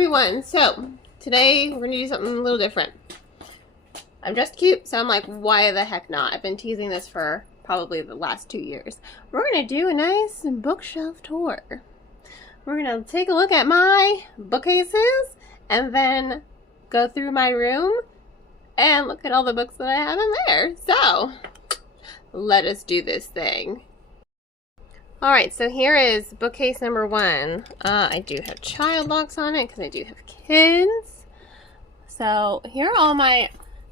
everyone. So today we're gonna do something a little different. I'm dressed cute, so I'm like, why the heck not? I've been teasing this for probably the last 2 years. We're gonna do a nice bookshelf tour. We're gonna take a look at my bookcases and then go through my room and look at all the books that I have in there. So let us do this thing. Alright, so here is bookcase number 1. I do have child locks on it because I do have kids. So here are all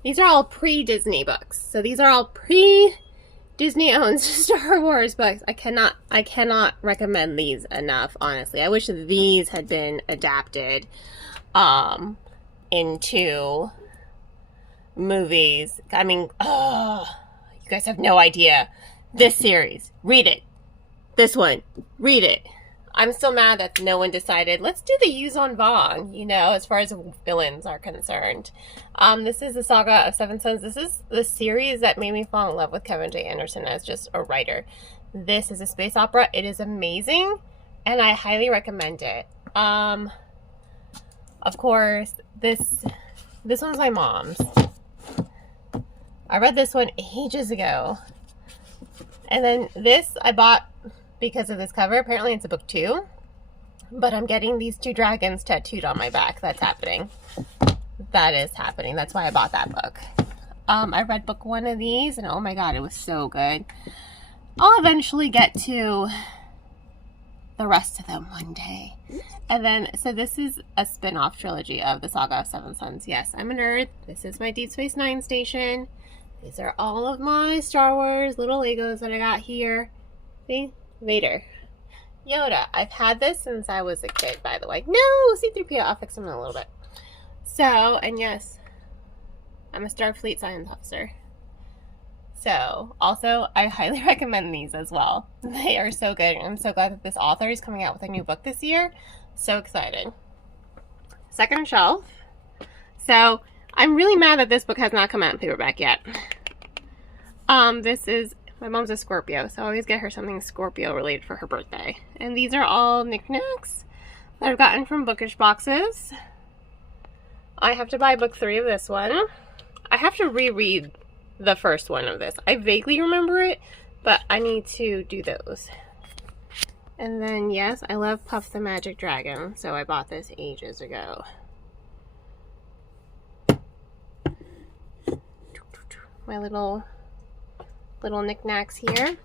these are all pre-Disney books. So these are all pre-Disney owned Star Wars books. I cannot recommend these enough, honestly. I wish these had been adapted into movies. I mean, you guys have no idea. This series, read it. This one, read it. I'm still mad that no one decided, let's do the Yuzon Vong, you know, as far as villains are concerned. This is the Saga of Seven Sons. This is the series that made me fall in love with Kevin J. Anderson as just a writer. This is a space opera. It is amazing, and I highly recommend it. Of course, this one's my mom's. I read this one ages ago. And then this I bought because of this cover. Apparently it's a book too, but I'm getting these 2 dragons tattooed on my back. That's happening. That is happening. That's why I bought that book. I read book 1 of these and oh my god, it was so good. I'll eventually get to the rest of them one day. And then, so this is a spin-off trilogy of the Saga of Seven Sons. Yes, I'm a nerd. This is my Deep Space Nine station. These are all of my Star Wars little Legos that I got here. See? Vader. Yoda. I've had this since I was a kid, by the way. No! C-3PO. I'll fix him in a little bit. So, and yes, I'm a Starfleet science officer. So, also, I highly recommend these as well. They are so good. I'm so glad that this author is coming out with a new book this year. So excited. Second shelf. So, I'm really mad that this book has not come out in paperback yet. This is, my mom's a Scorpio, so I always get her something Scorpio related for her birthday. And these are all knickknacks that I've gotten from bookish boxes. I have to buy book 3 of this one. I have to reread the first one of this. I vaguely remember it, but I need to do those. And then, yes, I love Puff the Magic Dragon, so I bought this ages ago. My little knickknacks here.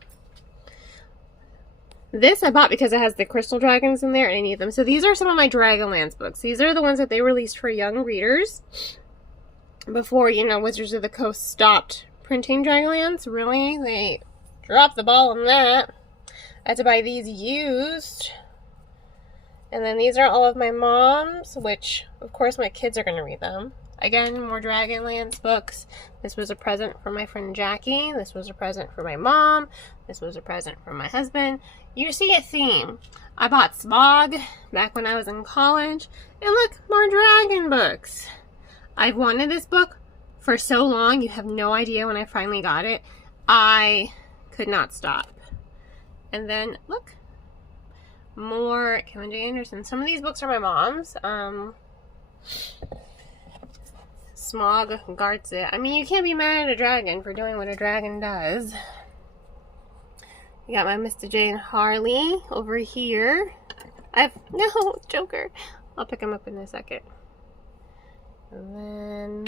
This I bought because it has the crystal dragons in there and I need them. So these are some of my Dragonlance books. These are the ones that they released for young readers before, you know, Wizards of the Coast stopped printing Dragonlance. Really? They dropped the ball on that. I had to buy these used. And then these are all of my mom's, which of course my kids are going to read them. Again, more Dragonlance books. This was a present for my friend Jackie. This was a present for my mom. This was a present for my husband. You see a theme. I bought Smog back when I was in college. And look, more dragon books. I've wanted this book for so long. You have no idea when I finally got it. I could not stop. And then, look. More Kevin J. Anderson. Some of these books are my mom's. Smog guards it. I mean, you can't be mad at a dragon for doing what a dragon does. You got my Mr. Jane Harley over here. No, Joker. I'll pick him up in a second. And then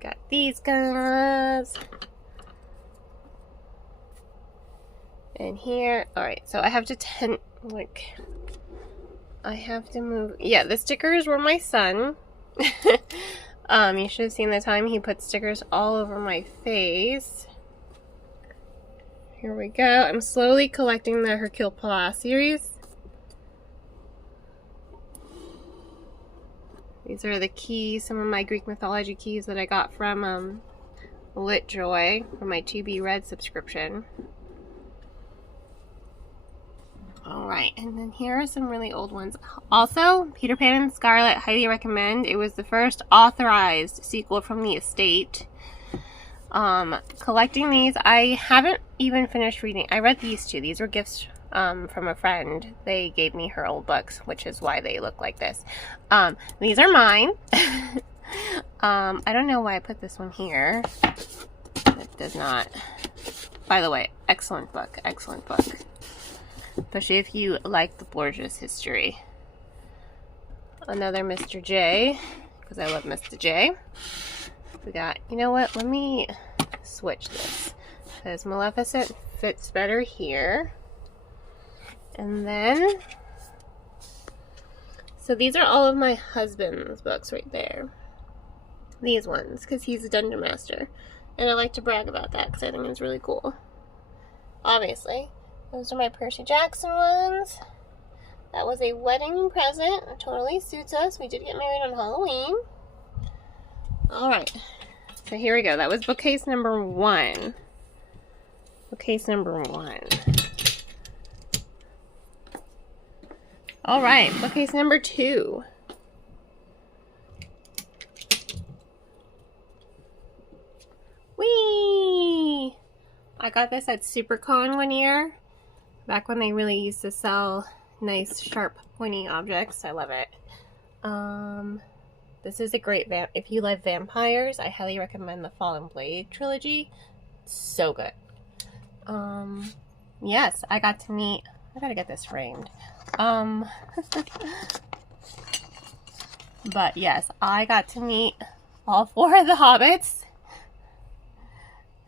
got these guys. And here, alright, so I have to I have to move. Yeah, the stickers were my son. You should have seen the time he put stickers all over my face. Here we go. I'm slowly collecting the Hercule Poirot series. These are the keys, some of my Greek mythology keys that I got from LitJoy for my To Be Read subscription. Alright, and then here are some really old ones. Also, Peter Pan and Scarlet, highly recommend. It was the first authorized sequel from the estate. Collecting these, I haven't even finished reading. I read these 2. These were gifts from a friend. They gave me her old books, which is why they look like this. These are mine. I don't know why I put this one here. It does not. By the way, excellent book. Excellent book. Especially if you like the Borges history. Another Mr. J, because I love Mr. J. We got, you know what? Let me switch this, because Maleficent fits better here. And then, so these are all of my husband's books right there. These ones, because he's a dungeon master. And I like to brag about that, because I think it's really cool. Obviously. Those are my Percy Jackson ones. That was a wedding present. It totally suits us. We did get married on Halloween. Alright. So here we go. That was bookcase number 1. Bookcase number 1. Alright. Bookcase number 2. Whee! I got this at SuperCon one year. Back when they really used to sell nice, sharp, pointy objects. I love it. This is a great if you love vampires, I highly recommend the Fallen Blade trilogy. It's so good. Yes, I got to meet. I gotta get this framed. But yes, I got to meet all 4 of the Hobbits.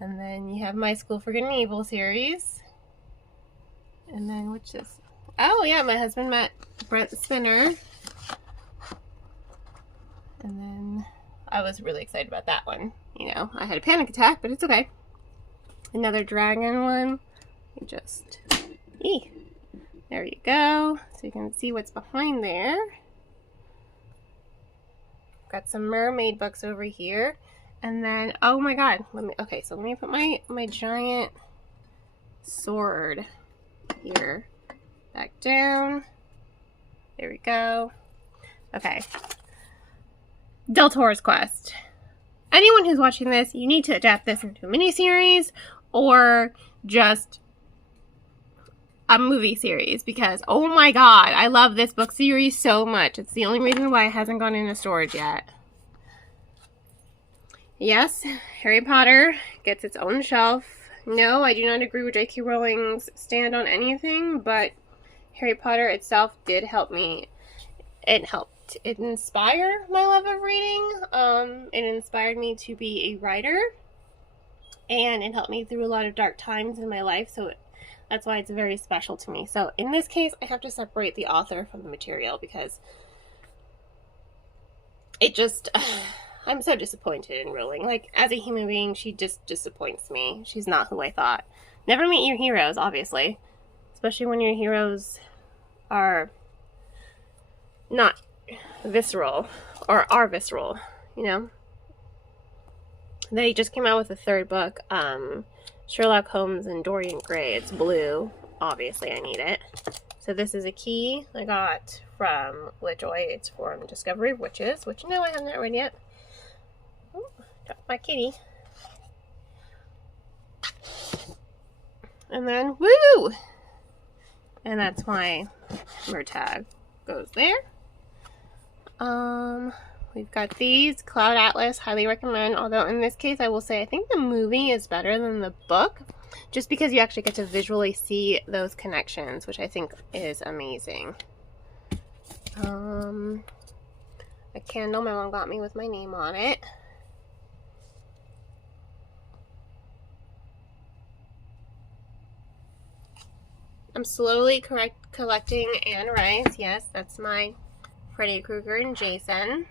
And then you have my School for Good and Evil series. And then which is, oh yeah, my husband met Brent Spinner. And then I was really excited about that one. You know, I had a panic attack, but it's okay. Another dragon one. You just, there you go. So you can see what's behind there. Got some mermaid books over here. And then, oh my god, let me put my giant sword here. Back down. There we go. Okay. Del Toro's Quest. Anyone who's watching this, you need to adapt this into a miniseries or just a movie series, because oh my god, I love this book series so much. It's the only reason why it hasn't gone into storage yet. Yes, Harry Potter gets its own shelf. No, I do not agree with J.K. Rowling's stand on anything, but Harry Potter itself did help me. It helped. It inspired my love of reading. It inspired me to be a writer. And it helped me through a lot of dark times in my life, so that's why it's very special to me. So in this case, I have to separate the author from the material, because it just... I'm so disappointed in Rowling. Like, as a human being, she just disappoints me. She's not who I thought. Never meet your heroes, obviously. Especially when your heroes are not visceral, or are visceral, you know? They just came out with a 3rd book, Sherlock Holmes and Dorian Gray. It's blue. Obviously, I need it. So this is a key I got from LitJoy. It's from Discovery of Witches, which, no, I haven't read yet. Oh, dropped my kitty. And then, woo! And that's why my tag goes there. We've got these. Cloud Atlas, highly recommend. Although in this case, I will say I think the movie is better than the book. Just because you actually get to visually see those connections, which I think is amazing. A candle my mom got me with my name on it. I'm slowly collecting Anne Rice. Yes, that's my Freddy Krueger and Jason.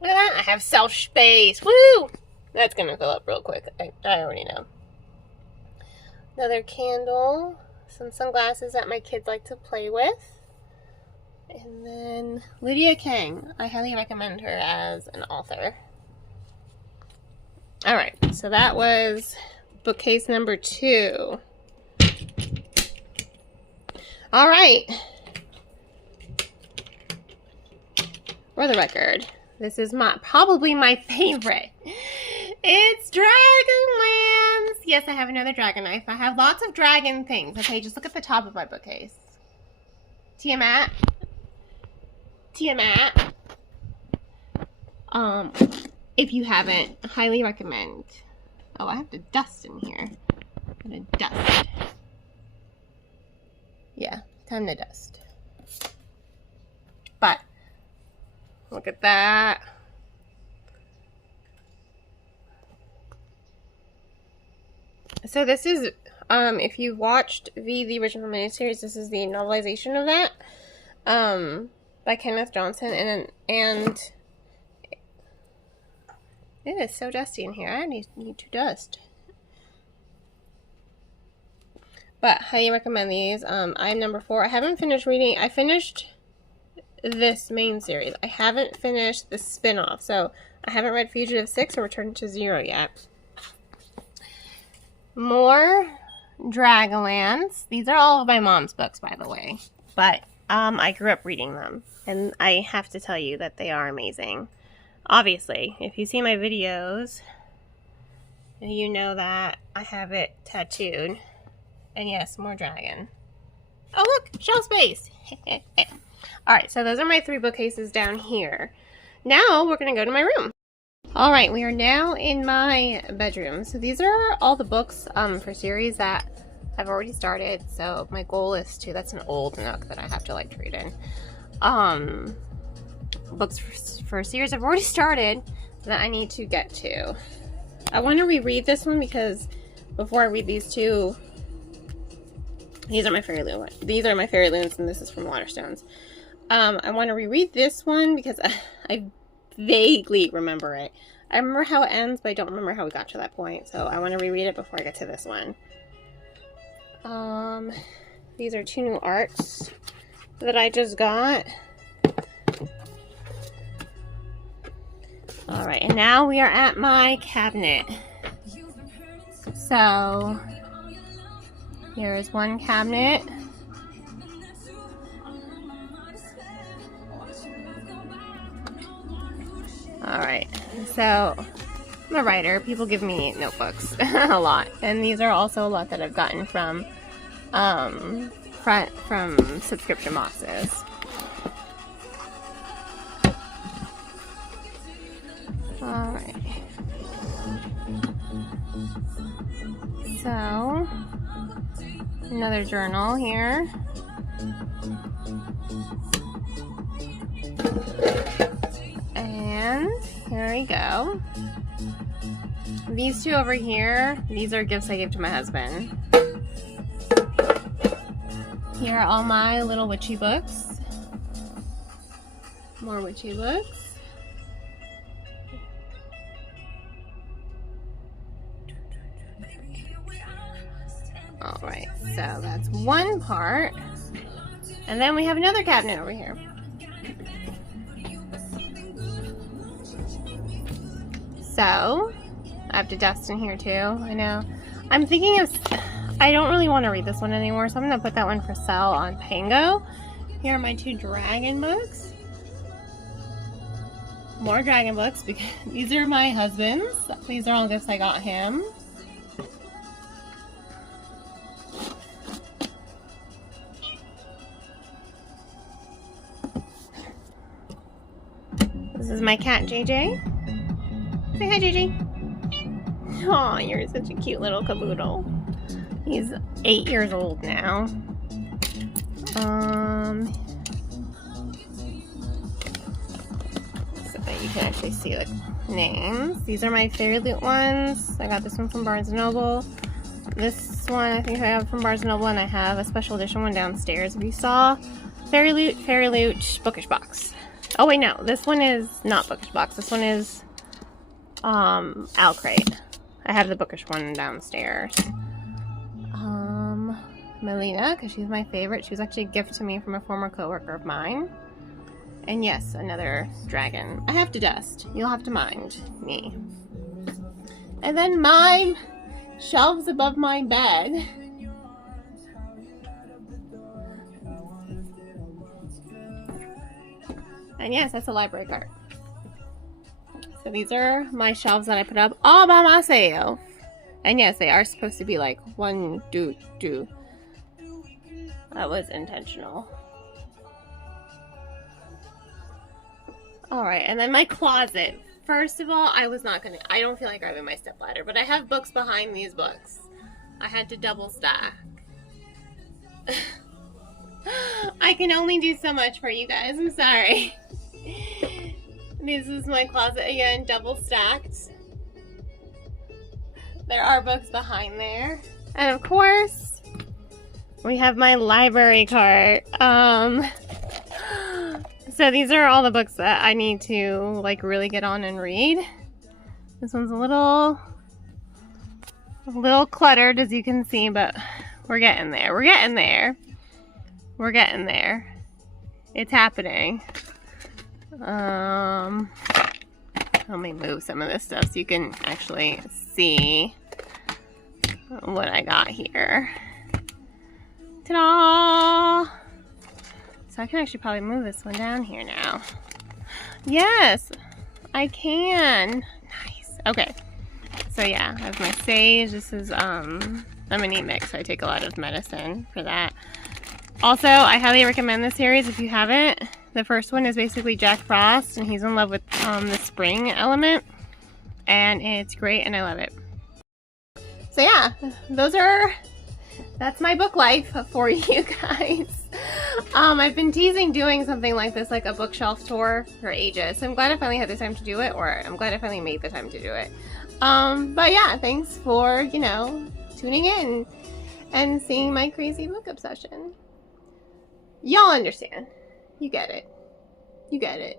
Look at that. I have self space. Woo! That's going to fill up real quick. I already know. Another candle. Some sunglasses that my kids like to play with. And then Lydia King. I highly recommend her as an author. Alright, so that was bookcase number 2. Alright. For the record, this is probably my favorite. It's Dragonlance! Yes, I have another dragon knife. I have lots of dragon things. Okay, just look at the top of my bookcase. Tiamat. Tiamat. If you haven't, I highly recommend. Oh, I have to dust in here. I'm gonna dust. Yeah, time to dust. But look at that. So this is, if you watched the original miniseries, this is the novelization of that, by Kenneth Johnson, and it is so dusty in here. I need to dust. But highly recommend these. I'm number 4. I haven't finished reading. I finished this main series. I haven't finished the spin-off, so I haven't read Fugitive 6 or Return to Zero yet. More Dragonlance. These are all of my mom's books, by the way. But I grew up reading them, and I have to tell you that they are amazing. Obviously, if you see my videos, you know that I have it tattooed. And yes, more dragon. Oh look, shelf space! Alright, so those are my 3 bookcases down here. Now we're going to go to my room. Alright, we are now in my bedroom. So these are all the books for series that I've already started. So my goal is to, that's an old nook that I have to like trade in. Books for a series I've already started that I need to get to. I want to reread this one because before I read these 2, these are my Fairy Loon. These are my Fairy Loons, and this is from Waterstones. I want to reread this one because I vaguely remember it. I remember how it ends, but I don't remember how we got to that point. So I want to reread it before I get to this one. These are 2 new arts that I just got. Alright, and now we are at my cabinet. So here is one cabinet. Alright, so I'm a writer. People give me notebooks a lot. And these are also a lot that I've gotten from subscription boxes. Alright. So another journal here. And here we go. These 2 over here, these are gifts I gave to my husband. Here are all my little witchy books. More witchy books. Alright, so that's one part. And then we have another cabinet over here. So, I have to dust in here too, I know. I'm thinking of, I don't really want to read this one anymore, so I'm going to put that one for sale on Pango. Here are my 2 dragon books. More dragon books, because these are my husband's. These are all gifts I got him. This is my cat, JJ. Say hi, JJ. Aw, you're such a cute little caboodle. He's 8 years old now. So that you can actually see the names. These are my Fairy Loot ones. I got this one from Barnes & Noble. This one I think I have from Barnes & Noble, and I have a special edition one downstairs. If you saw Fairy Loot Bookish Box. Oh wait, no, this one is not Bookish Box. This one is Owl Crate. I have the Bookish one downstairs. Melina, because she's my favorite. She was actually a gift to me from a former coworker of mine. And yes, another dragon. I have to dust. You'll have to mind me. And then my shelves above my bed. And yes, that's a library card. So these are my shelves that I put up all by myself. And yes, they are supposed to be like one, two, two. That was intentional. Alright, and then my closet. First of all, I don't feel like grabbing my stepladder, but I have books behind these books. I had to double stack. I can only do so much for you guys, I'm sorry. This is my closet again, double stacked. There are books behind there. And of course, we have my library cart. So these are all the books that I need to like really get on and read. This one's a little cluttered, as you can see, but we're getting there. We're getting there. We're getting there. It's happening. Let me move some of this stuff so you can actually see what I got here. Ta-da! So I can actually probably move this one down here now. Yes, I can. Nice. Okay. So yeah, I have my sage. This is I'm anemic, so I take a lot of medicine for that. Also, I highly recommend this series if you haven't. The first one is basically Jack Frost, and he's in love with the spring element, and it's great, and I love it. So yeah, that's my book life for you guys. I've been teasing doing something like this, like a bookshelf tour, for ages. So I'm glad I finally had the time to do it, or I'm glad I finally made the time to do it. But yeah, thanks for, tuning in and seeing my crazy book obsession. Y'all understand. You get it. You get it.